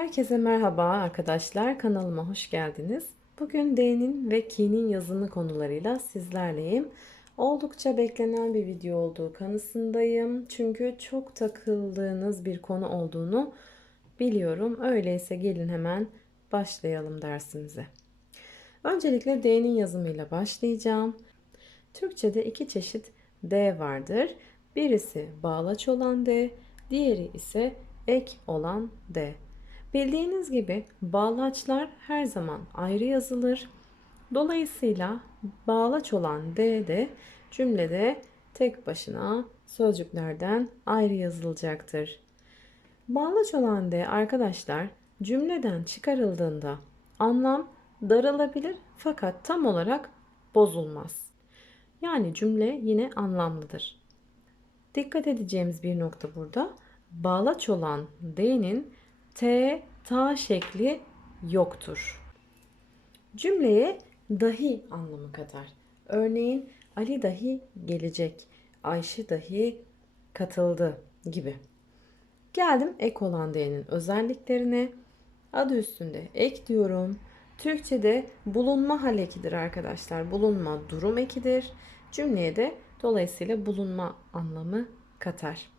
Herkese merhaba arkadaşlar. Kanalıma hoş geldiniz. Bugün D'nin ve K'nin yazımı konularıyla sizlerleyim. Oldukça beklenen bir video olduğu kanısındayım. Çünkü çok takıldığınız bir konu olduğunu biliyorum. Öyleyse gelin hemen başlayalım dersimize. Öncelikle D'nin yazımıyla başlayacağım. Türkçe'de iki çeşit D vardır. Birisi bağlaç olan D, diğeri ise ek olan D. Bildiğiniz gibi bağlaçlar her zaman ayrı yazılır. Dolayısıyla bağlaç olan D de cümlede tek başına sözcüklerden ayrı yazılacaktır. Bağlaç olan D arkadaşlar cümleden çıkarıldığında anlam daralabilir fakat tam olarak bozulmaz. Yani cümle yine anlamlıdır. Dikkat edeceğimiz bir nokta burada. Bağlaç olan D'nin T, ta şekli yoktur. Cümleye dahi anlamı katar. Örneğin Ali dahi gelecek, Ayşe dahi katıldı gibi. Geldim ek olan D'nin özelliklerine. Adı üstünde ek diyorum. Türkçe'de bulunma hal ekidir arkadaşlar. Bulunma durum ekidir. Cümleye de dolayısıyla bulunma anlamı katar.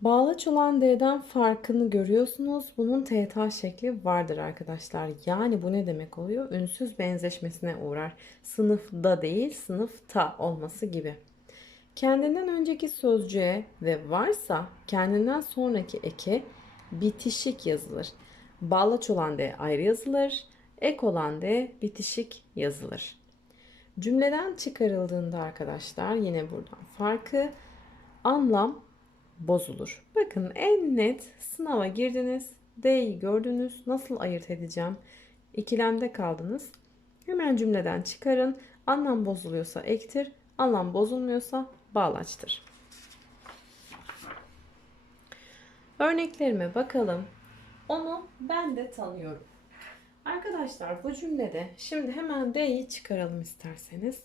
Bağlaç olan D'den farkını görüyorsunuz. Bunun TTA şekli vardır arkadaşlar. Yani bu ne demek oluyor? Ünsüz benzeşmesine uğrar. Sınıfda değil sınıfta olması gibi. Kendinden önceki sözcüğe ve varsa kendinden sonraki eke bitişik yazılır. Bağlaç olan D ayrı yazılır. Ek olan D bitişik yazılır. Cümleden çıkarıldığında arkadaşlar yine buradan farkı anlam bozulur. Bakın en net sınava girdiniz. D'yi gördünüz. Nasıl ayırt edeceğim? İkilemde kaldınız. Hemen cümleden çıkarın. Anlam bozuluyorsa ektir. Anlam bozulmuyorsa bağlaçtır. Örneklerime bakalım. Onu ben de tanıyorum. Arkadaşlar bu cümlede şimdi hemen D'yi çıkaralım isterseniz.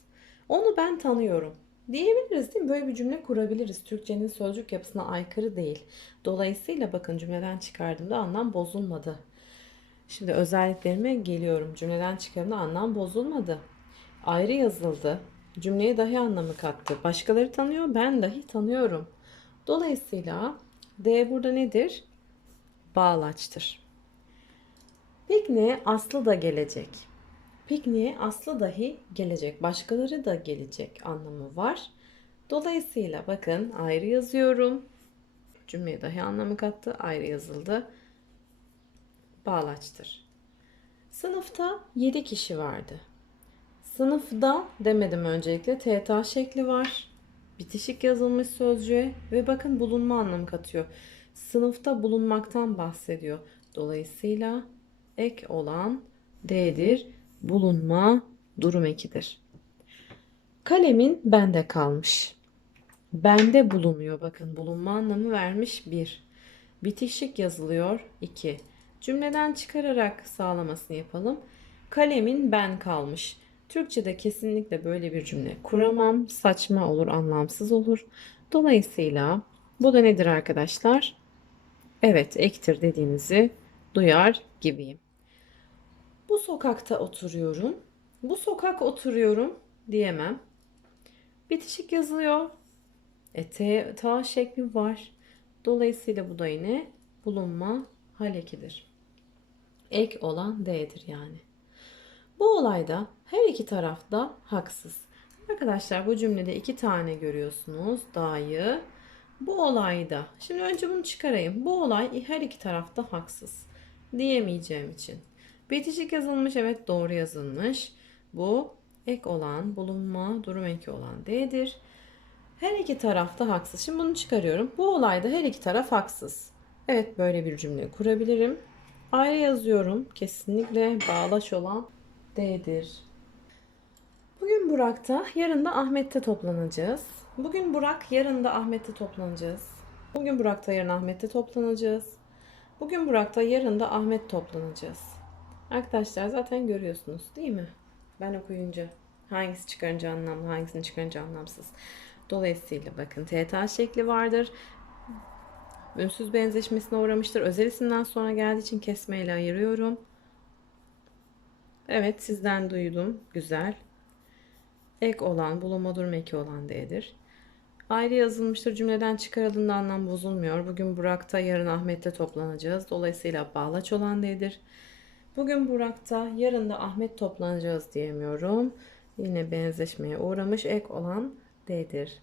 Onu ben tanıyorum. Diyebiliriz değil mi? Böyle bir cümle kurabiliriz. Türkçenin sözcük yapısına aykırı değil. Dolayısıyla bakın cümleden çıkardığımda anlam bozulmadı. Şimdi özelliklerime geliyorum. Cümleden çıkardığımda anlam bozulmadı. Ayrı yazıldı. Cümleye dahi anlamı kattı. Başkaları tanıyor, ben dahi tanıyorum. Dolayısıyla D burada nedir? Bağlaçtır. Pikniğe Aslı da gelecek. Pikniğe Aslı dahi gelecek. Başkaları da gelecek anlamı var. Dolayısıyla bakın ayrı yazıyorum. Cümleye dahi anlamı kattı. Ayrı yazıldı. Bağlaçtır. Sınıfta 7 kişi vardı. Sınıfda demedim öncelikle TTA şekli var. Bitişik yazılmış sözcüğe ve bakın bulunma anlamı katıyor. Sınıfta bulunmaktan bahsediyor. Dolayısıyla ek olan D'dir. Bulunma durum ekidir. Kalemin bende kalmış. Bende bulunuyor. Bakın bulunma anlamı vermiş 1. Bitişik yazılıyor 2. Cümleden çıkararak sağlamasını yapalım. Kalemin ben kalmış. Türkçe'de kesinlikle böyle bir cümle kuramam. Saçma olur, anlamsız olur. Dolayısıyla bu da nedir arkadaşlar? Evet, ektir dediğinizi duyar gibiyim. Bu sokakta oturuyorum. Bu sokak oturuyorum diyemem. Bitişik yazılıyor. E, T, ta şekli var. Dolayısıyla bu da yine bulunma hal ekidir. Ek olan D'dir yani. Bu olayda her iki taraf da haksız. Arkadaşlar bu cümlede iki tane görüyorsunuz. Da'yı. Bu olayda. Şimdi önce bunu çıkarayım. Bu olay her iki tarafta haksız. Diyemeyeceğim için. Bitişik yazılmış. Evet doğru yazılmış. Bu ek olan, bulunma, durum eki olan D'dir. Her iki taraf da haksız. Şimdi bunu çıkarıyorum. Bu olayda her iki taraf haksız. Evet böyle bir cümle kurabilirim. Ayrı yazıyorum. Kesinlikle bağlaç olan D'dir. Bugün Burak'ta, yarın da Ahmet'te toplanacağız. Bugün Burak, yarın da Ahmet'te toplanacağız. Bugün Burak'ta, yarın Ahmet'te toplanacağız. Bugün Burak'ta, yarın da Ahmet toplanacağız. Arkadaşlar zaten görüyorsunuz değil mi? Ben okuyunca hangisi çıkarınca anlamlı, hangisini çıkarınca anlamsız. Dolayısıyla bakın TTA şekli vardır. ünsüz benzeşmesine uğramıştır. Özel isimden sonra geldiği için kesmeyle ayırıyorum. Evet sizden duydum. Güzel. Ek olan, bulunma durum eki olan D'dir. Ayrı yazılmıştır cümleden çıkarıldığında anlam bozulmuyor. Bugün Burak'ta, yarın Ahmet'te toplanacağız. Dolayısıyla bağlaç olan D'dir. Bugün Burak'ta, yarın da Ahmet toplanacağız diyemiyorum. Yine benzeşmeye uğramış ek olan D'dir.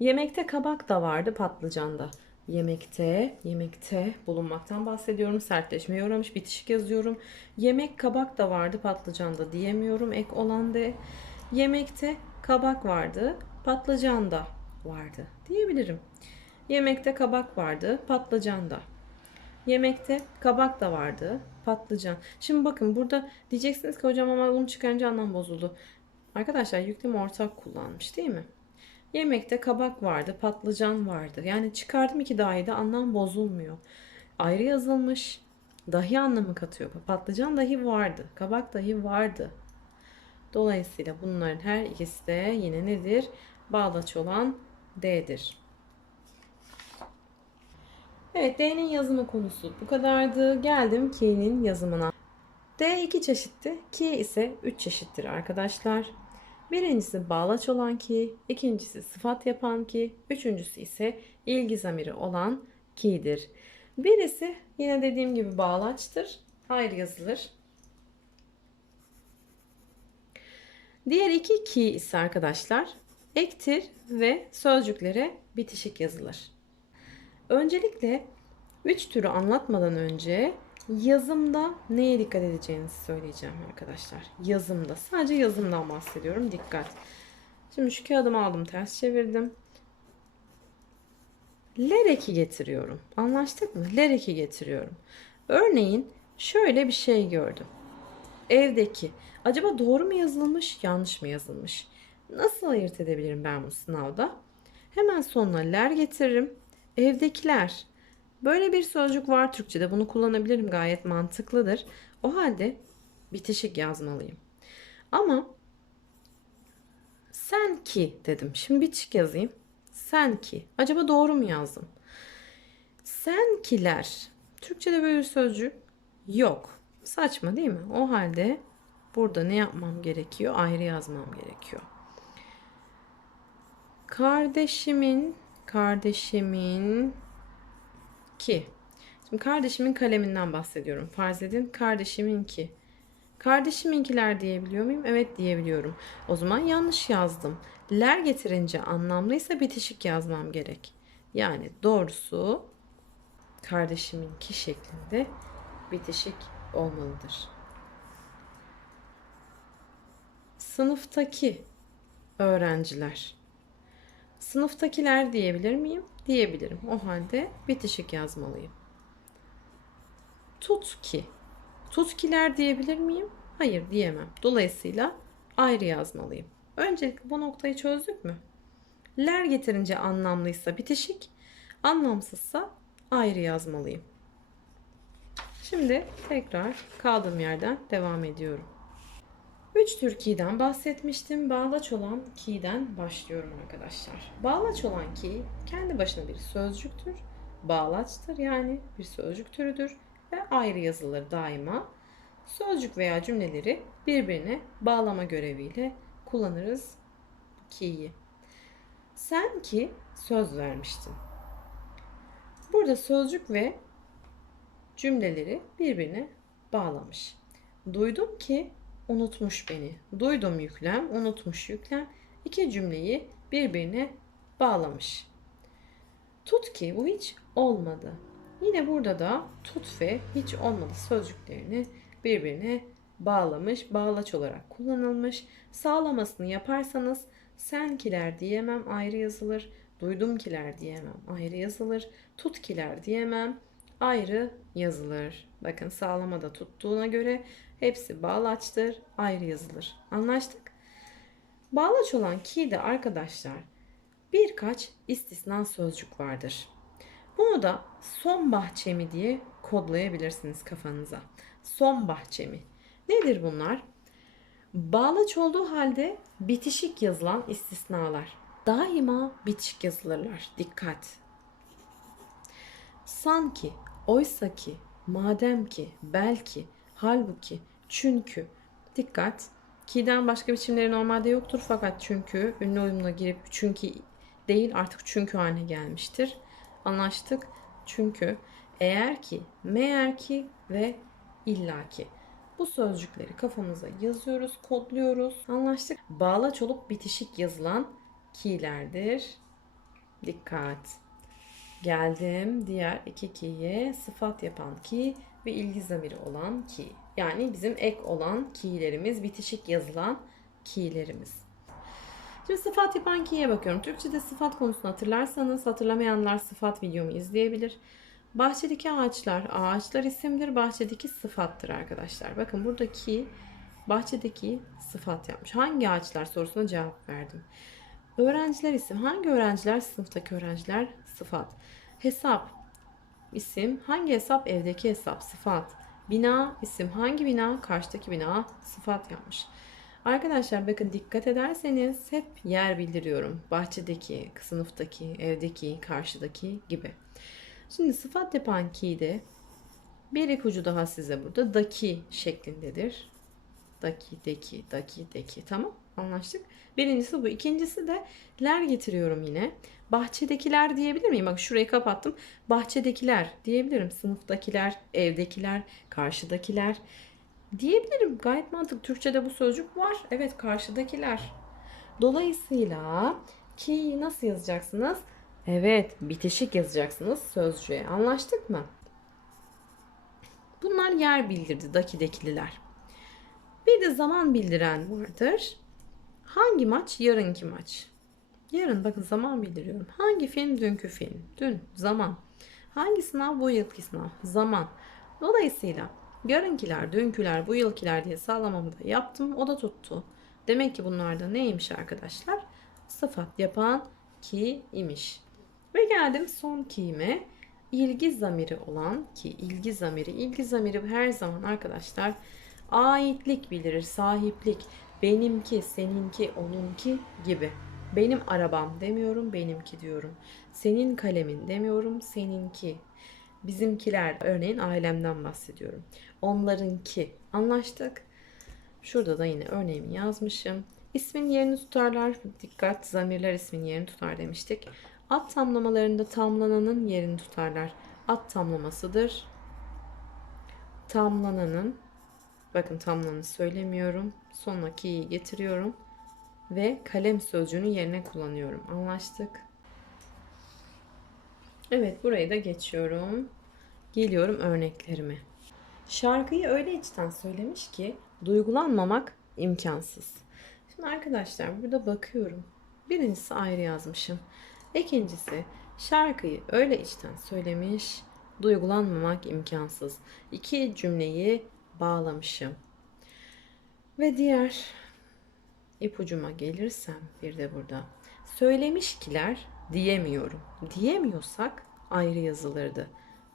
Yemekte kabak da vardı patlıcanda. Yemekte, yemekte bulunmaktan bahsediyorum. Sertleşmeye uğramış bitişik yazıyorum. Yemek kabak da vardı patlıcanda diyemiyorum. Ek olan D. Yemekte kabak vardı patlıcanda vardı diyebilirim. Yemekte kabak vardı patlıcanda. Yemekte kabak da vardı. Patlıcan. Şimdi bakın burada diyeceksiniz ki hocam ama bunu çıkarınca anlam bozuldu. Arkadaşlar yüklemi ortak kullanmış değil mi? Yemekte kabak vardı, patlıcan vardı. Yani çıkardım iki dahi de anlam bozulmuyor. Ayrı yazılmış. Dahi anlamı katıyor. Patlıcan dahi vardı. Kabak dahi vardı. Dolayısıyla bunların her ikisi de yine nedir? Bağlaç olan D'dir. Evet D'nin yazımı konusu bu kadardı. Geldim K'nin yazımına. D iki çeşitti. K ise üç çeşittir arkadaşlar. Birincisi bağlaç olan ki, ikincisi sıfat yapan ki, üçüncüsü ise ilgi zamiri olan ki'dir. Birisi yine dediğim gibi bağlaçtır. Ayrı yazılır. Diğer iki ki ise arkadaşlar ektir ve sözcüklere bitişik yazılır. Öncelikle üç türü anlatmadan önce yazımda neye dikkat edeceğinizi söyleyeceğim arkadaşlar. Yazımda. Sadece yazımdan bahsediyorum. Dikkat. Şimdi şu kağıdımı aldım ters çevirdim. Lereki getiriyorum. Anlaştık mı? Lereki getiriyorum. Örneğin şöyle bir şey gördüm. Evdeki. Acaba doğru mu yazılmış, yanlış mı yazılmış? Nasıl ayırt edebilirim ben bu sınavda? Hemen sonuna ler getiririm. Evdekiler. Böyle bir sözcük var Türkçe'de. Bunu kullanabilirim gayet mantıklıdır. O halde bitişik yazmalıyım. Ama sen ki dedim. Şimdi bitişik yazayım. Sen ki. Acaba doğru mu yazdım? Sen kiler. Türkçe'de böyle bir sözcük yok. Saçma değil mi? O halde burada ne yapmam gerekiyor? Ayrı yazmam gerekiyor. Kardeşimin kardeşimin ki. Şimdi kardeşimin kaleminden bahsediyorum. Farz edin kardeşimin ki. Kardeşiminkiler diyebiliyor muyum? Evet diyebiliyorum. O zaman yanlış yazdım. Ler getirince anlamlıysa bitişik yazmam gerek. Yani doğrusu kardeşiminki şeklinde bitişik olmalıdır. Sınıftaki öğrenciler. Sınıftakiler diyebilir miyim? Diyebilirim. O halde bitişik yazmalıyım. Tut ki. Tutkiler diyebilir miyim? Hayır diyemem. Dolayısıyla ayrı yazmalıyım. Öncelikle bu noktayı çözdük mü? Ler getirince anlamlıysa bitişik, anlamsızsa ayrı yazmalıyım. Şimdi tekrar kaldığım yerden devam ediyorum. Üç tür key'den bahsetmiştim. Bağlaç olan key'den başlıyorum arkadaşlar. Bağlaç olan key kendi başına bir sözcüktür. Bağlaçtır yani bir sözcük türüdür ve ayrı yazılır daima. Sözcük veya cümleleri birbirine bağlama göreviyle kullanırız key'i. Sen ki söz vermiştin. Burada sözcük ve cümleleri birbirine bağlamış. Duydum ki unutmuş beni. Duydum yüklem, unutmuş yüklem. İki cümleyi birbirine bağlamış. Tut ki bu hiç olmadı. Yine burada da tut ve hiç olmadı sözcüklerini birbirine bağlamış, bağlaç olarak kullanılmış. Sağlamasını yaparsanız senkiler diyemem ayrı yazılır. Duydumkiler diyemem ayrı yazılır. Tutkiler diyemem ayrı yazılır. Bakın sağlamada tuttuğuna göre hepsi bağlaçtır, ayrı yazılır. Anlaştık? Bağlaç olan ki'de arkadaşlar birkaç istisna sözcük vardır. Bunu da son bahçemi diye kodlayabilirsiniz kafanıza. Son bahçemi. Nedir bunlar? Bağlaç olduğu halde bitişik yazılan istisnalar. Daima bitişik yazılırlar. Dikkat Sanki, oysa ki, madem ki, belki, halbuki, çünkü. Dikkat. Ki'den başka biçimleri normalde yoktur fakat çünkü ünlü uyumuna girip çünkü değil artık çünkü haline gelmiştir. Anlaştık. Çünkü eğer ki, meğer ki ve illaki. Bu sözcükleri kafamıza yazıyoruz, kodluyoruz. Anlaştık. Bağlaç olup bitişik yazılan ki'lerdir. Dikkat. Geldim diğer iki ki'ye sıfat yapan ki ve ilgi zamiri olan ki. Yani bizim ek olan ki'lerimiz, bitişik yazılan ki'lerimiz. Şimdi sıfat yapan ki'ye bakıyorum. Türkçe'de sıfat konusunu hatırlarsanız hatırlamayanlar sıfat videomu izleyebilir. Bahçedeki ağaçlar, ağaçlar isimdir. Bahçedeki sıfattır arkadaşlar. Bakın buradaki bahçedeki sıfat yapmış. Hangi ağaçlar sorusuna cevap verdim. Öğrenciler isim. Hangi öğrenciler? Sınıftaki öğrenciler sıfat. Hesap isim. Hangi hesap? Evdeki hesap sıfat. Bina isim. Hangi bina? Karşıdaki bina sıfat yapmış. Arkadaşlar bakın dikkat ederseniz hep yer bildiriyorum. Bahçedeki, sınıftaki, evdeki, karşıdaki gibi. Şimdi sıfat yapan ki de bir ipucu daha size burada daki şeklindedir. Daki, deki, daki, deki. Tamam anlaştık. Birincisi bu. İkincisi de ler getiriyorum yine. Bahçedekiler diyebilir miyim? Bak şurayı kapattım. Bahçedekiler diyebilirim. Sınıftakiler, evdekiler, karşıdakiler diyebilirim. Gayet mantıklı. Türkçe'de bu sözcük var. Evet karşıdakiler. Dolayısıyla ki nasıl yazacaksınız? Evet, bitişik yazacaksınız sözcüğe. Anlaştık mı? Bunlar yer bildirdi dakidekililer. Bir de zaman bildiren vardır. Hangi maç? Yarınki maç. Yarın bakın zaman bildiriyorum. Hangi film? Dünkü film. Dün zaman. Hangi sınav? Bu yılki sınav. Zaman. Dolayısıyla yarınkiler, dünküler, bu yılkiler diye sağlamamı da yaptım. O da tuttu. Demek ki bunlar da neymiş arkadaşlar? Sıfat yapan ki imiş. Ve geldim son kime. ilgi zamiri olan ki ilgi zamiri. ilgi zamiri her zaman arkadaşlar aitlik bildirir, sahiplik. Benimki, seninki, onunki gibi. Benim arabam demiyorum, benimki diyorum. Senin kalemin demiyorum, seninki. Bizimkiler, örneğin ailemden bahsediyorum. Onlarınki. Anlaştık. Şurada da yine örneğimi yazmışım. İsmin yerini tutarlar. Dikkat, zamirler ismin yerini tutar demiştik. At tamlamalarında tamlananın yerini tutarlar. At tamlamasıdır. Tamlananın bakın tamlananı söylemiyorum. Sonraki getiriyorum ve kalem sözcüğünün yerine kullanıyorum. Anlaştık. Evet burayı da geçiyorum. Geliyorum örneklerime. Şarkıyı öyle içten söylemiş ki duygulanmamak imkansız. Şimdi arkadaşlar burada bakıyorum. Birincisi ayrı yazmışım. İkincisi şarkıyı öyle içten söylemiş, duygulanmamak imkansız. İki cümleyi bağlamışım. Ve diğer ipucuma gelirsem bir de burada. Söylemiş kiler diyemiyorum. Diyemiyorsak ayrı yazılırdı.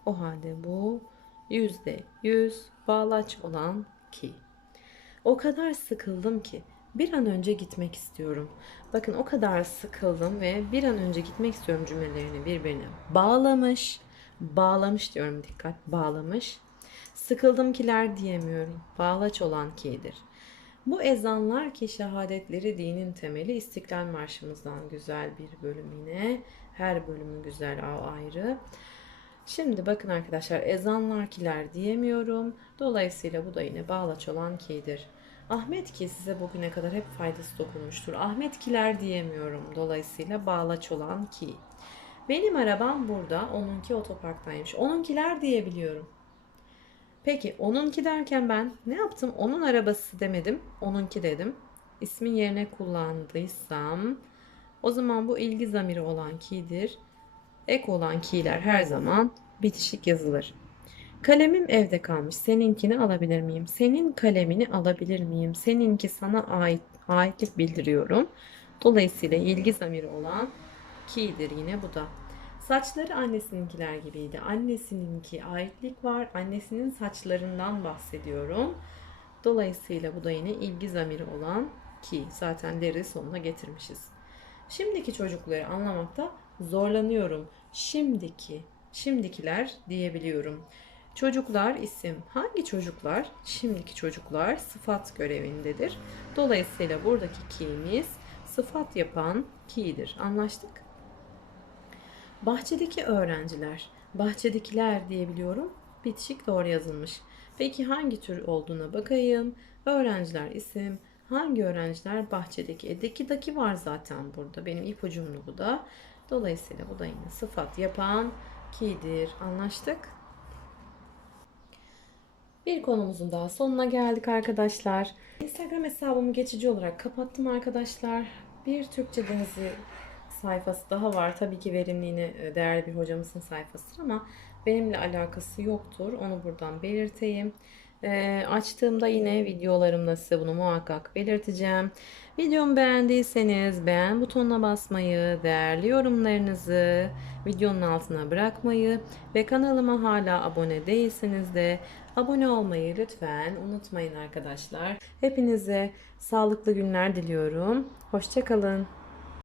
O halde bu yüzde yüz bağlaç olan ki. O kadar sıkıldım ki bir an önce gitmek istiyorum. Bakın o kadar sıkıldım ve bir an önce gitmek istiyorum cümlelerini birbirine bağlamış. Bağlamış diyorum dikkat bağlamış. Sıkıldım kiler diyemiyorum. Bağlaç olan ki'dir. Bu ezanlar ki şehadetleri dinin temeli İstiklal Marşımızdan güzel bir bölüm yine. Her bölümü güzel ayrı. Şimdi bakın arkadaşlar ezanlar kiler diyemiyorum. Dolayısıyla bu da yine bağlaç olan ki'dir. Ahmet ki size bugüne kadar hep faydası dokunmuştur. Ahmet kiler diyemiyorum. Dolayısıyla bağlaç olan ki. Benim arabam burada. Onunki otoparktaymış. Onunkiler diyebiliyorum. Peki onunki derken ben ne yaptım? Onun arabası demedim. Onunki dedim. İsmin yerine kullandıysam o zaman bu ilgi zamiri olan ki'dir. Ek olan ki'ler her zaman bitişik yazılır. Kalemim evde kalmış. Seninkini alabilir miyim? Senin kalemini alabilir miyim? Seninki sana ait aitlik bildiriyorum. Dolayısıyla ilgi zamiri olan ki'dir yine bu da. Saçları annesininkiler gibiydi. Annesininki aitlik var. Annesinin saçlarından bahsediyorum. Dolayısıyla bu da yine ilgi zamiri olan ki zaten leri sonuna getirmişiz. Şimdiki çocukları anlamakta zorlanıyorum. Şimdiki şimdikiler diyebiliyorum. Çocuklar isim. Hangi çocuklar? Şimdiki çocuklar sıfat görevindedir. Dolayısıyla buradaki ki'miz sıfat yapan ki'dir. Anlaştık? Bahçedeki öğrenciler. Bahçedekiler diyebiliyorum. Bitişik doğru yazılmış. Peki hangi tür olduğuna bakayım. Öğrenciler isim. Hangi öğrenciler bahçedeki? E, deki daki var zaten burada. Benim ipucumlu bu da. Dolayısıyla bu da yine sıfat yapan ki'dir. Anlaştık? Bir konumuzun daha sonuna geldik arkadaşlar. Instagram hesabımı geçici olarak kapattım arkadaşlar. Bir Türkçe Denizi sayfası daha var. Tabii ki verimliğine e, değerli bir hocamızın sayfasıdır ama benimle alakası yoktur. Onu buradan belirteyim. Ee, açtığımda yine videolarımda size bunu muhakkak belirteceğim. Videomu beğendiyseniz beğen butonuna basmayı, değerli yorumlarınızı videonun altına bırakmayı ve kanalıma hala abone değilseniz de abone olmayı lütfen unutmayın arkadaşlar. Hepinize sağlıklı günler diliyorum. Hoşçakalın.